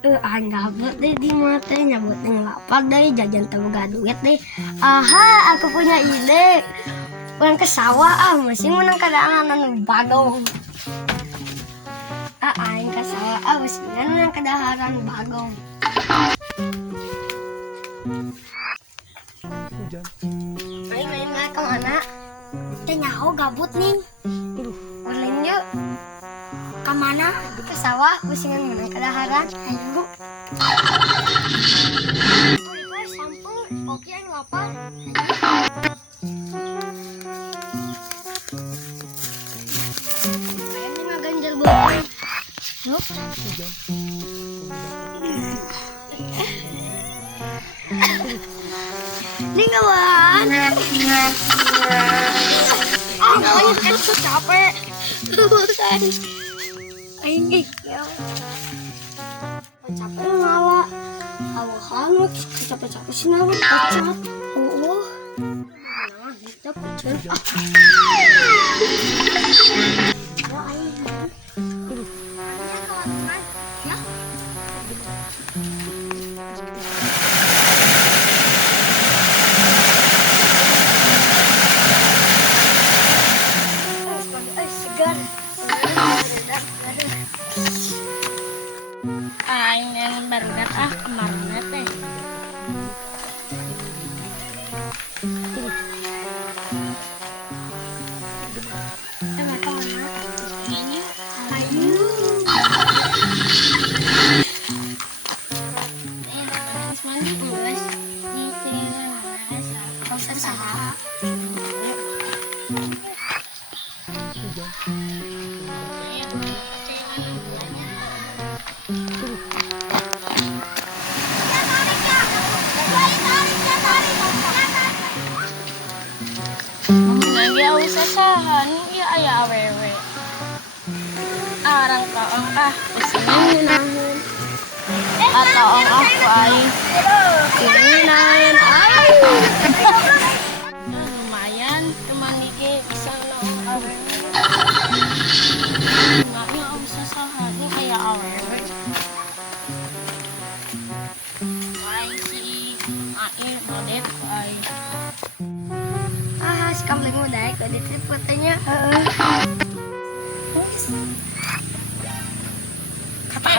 Ah gabut deh di mata nyabut yang lapar deh jajan teboga duit deh. Aha, aku punya ide. Pulang ke sawah masih menang kedaharan bagong. Aing ke sawah masih menang kedaharan bagong. Main-main nggak kemana? Teh nyaho gabut nih. Ulin yuk. Kemana? Ke sawah masih menang kedaharan. Ayo. Sampul, kopi yang lapar. Kayaknya nggak ganjel banget. Yuk. Ini kawan. Namanya kan capek. Bukan. Ini ya. Capek ngawa. Awahan capek-capek sih nawan pecat. Oh. Nah, kita pecat. Yang baru datang kemarin teh. Lagi usahahan ya aya awewe. Arang taong kesini nahan. Ataong aku aing. Kesini nahan lumayan cuman iki bisa naon awewe. Maknya usahahan aya awewe. Aing si aing modet aing. Si kambing udah ikut di trip fotonya. Kata